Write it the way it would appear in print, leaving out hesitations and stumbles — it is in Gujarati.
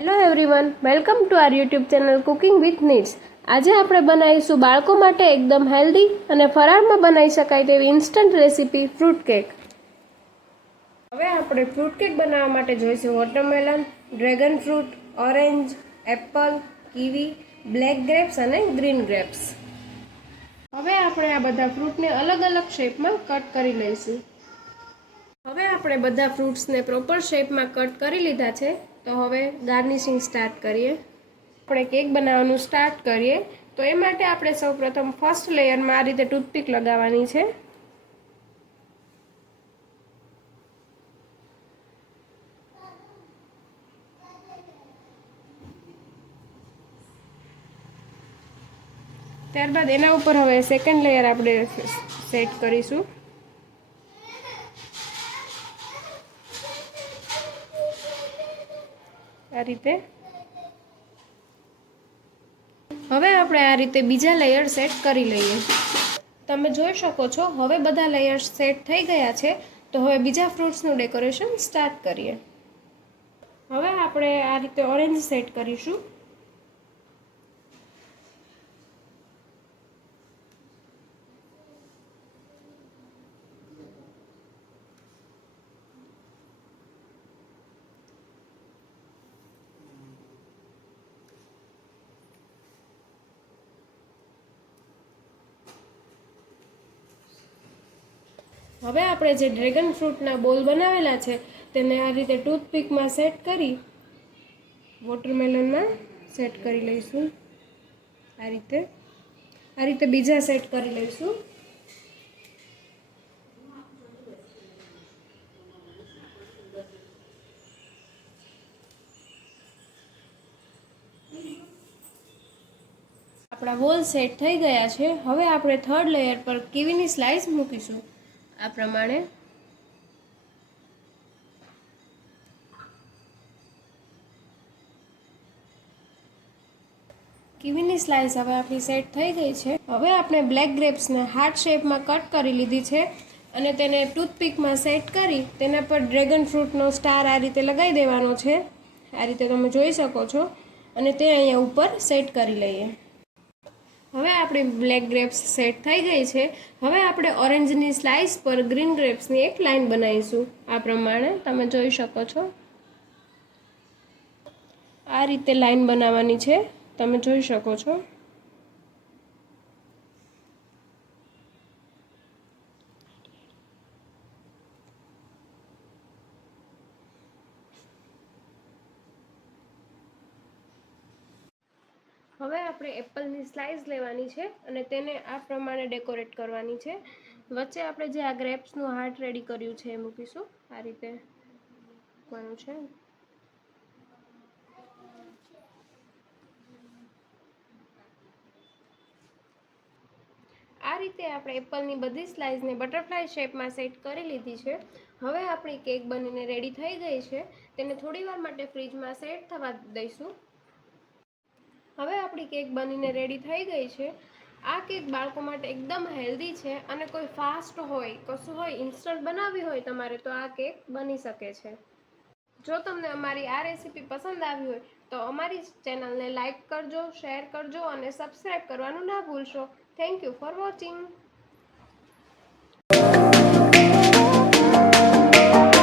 Hello everyone, welcome to our YouTube channel cooking with નીડ્સ. આજે આપણે બનાવીશું બાળકો માટે એકદમ હેલ્ધી અને ફરાળમાં બનાવી શકાય તેવી ઇન્સ્ટન્ટ રેસીપી ફ્રૂટ કેક. હવે આપણે ફ્રૂટ કેક બનાવવા માટે જોઈશું watermelon, dragon fruit, orange, Apple, kiwi, black grapes અને ગ્રીન ગ્રેપ્સ. હવે આપણે આ બધા ફ્રૂટને અલગ અલગ શેપમાં કટ કરી લઈશું. હવે આપણે બધા ફ્રૂટ્સને પ્રોપર શેપમાં કટ કરી લીધા છે, તો હવે ગાર્નિશિંગ સ્ટાર્ટ કરીએ. આપણે કેક બનાવવાનું સ્ટાર્ટ કરીએ તો એ માટે આપણે સૌપ્રથમ ફર્સ્ટ લેયરમાં આ રીતે ટૂથપીક લગાવવાની છે. ત્યારબાદ એના ઉપર હવે સેકન્ડ લેયર આપણે સેટ કરીશું. આ રીતે. હવે આપણે આ રીતે બીજા લેયર સેટ કરી લઈએ. તમે જોઈ શકો છો હવે બધા લેયર્સ સેટ થઈ ગયા છે, તો હવે બીજા ફ્રૂટ્સનું ડેકોરેશન સ્ટાર્ટ કરીએ. હવે આપણે આ રીતે ઓરેન્જ સેટ કરીશું. હવે આપણે જે ડ્રેગન ફ્રૂટના બોલ બનાવેલા છે તેને આ રીતે ટૂથપીકમાં સેટ કરી વોટરમેલનમાં સેટ કરી લઈશું. આ રીતે બીજા સેટ કરી લઈશું. આપણા બોલ સેટ થઈ ગયા છે. હવે આપણે થર્ડ લેયર પર કીવીની સ્લાઇસ મૂકીશું. આ પ્રમાણે કીવીની સ્લાઇસ હવે આપણી સેટ થઈ ગઈ છે. હવે આપણે બ્લેક ગ્રેપ્સને હાર્ટ શેપમાં કટ કરી લીધી છે અને તેને ટૂથપીકમાં સેટ કરી તેના પર ડ્રેગન ફ્રૂટનો સ્ટાર આ રીતે લગાવી દેવાનો છે. આ રીતે તમે જોઈ શકો છો, અને તે અહીંયા ઉપર સેટ કરી લઈએ. હવે આપણી બ્લેક ગ્રેપ્સ સેટ થઈ ગઈ છે. હવે આપણે ઓરેન્જની સ્લાઇસ પર ગ્રીન ગ્રેપ્સની એક લાઇન બનાવીશું. આ પ્રમાણે તમે જોઈ શકો છો. આ રીતે લાઇન બનાવવાની છે, તમે જોઈ શકો છો. હવે આપણે એપલની સ્લાઇસ લેવાની છે અને તેને આ પ્રમાણે ડેકોરેટ કરવાની છે. વચ્ચે આપણે જે આ ગ્રેપ્સનું હાર્ટ રેડી કર્યું છે એ મૂકીશું. આ રીતે મૂકવાનું છે. આ રીતે આપણે એપલની બધી સ્લાઇસને બટરફ્લાય શેપમાં સેટ કરી લીધી છે. હવે આપણી કેક બનીને રેડી થઈ ગઈ છે. તેને થોડીવાર માટે ફ્રીજમાં સેટ થવા દઈશું. હવે આપણી કેક બનીને રેડી થઈ ગઈ છે. આ કેક બાળકો માટે એકદમ હેલ્ધી છે, અને કોઈ ફાસ્ટ હોય કશું હોય ઇન્સ્ટન્ટ બનાવવી હોય તમારે, તો આ કેક બની શકે છે. જો તમને અમારી આ રેસીપી પસંદ આવી હોય તો અમારી ચેનલને લાઇક કરજો, શેર કરજો અને સબસ્ક્રાઈબ કરવાનું ના ભૂલશો. Thank you for watching.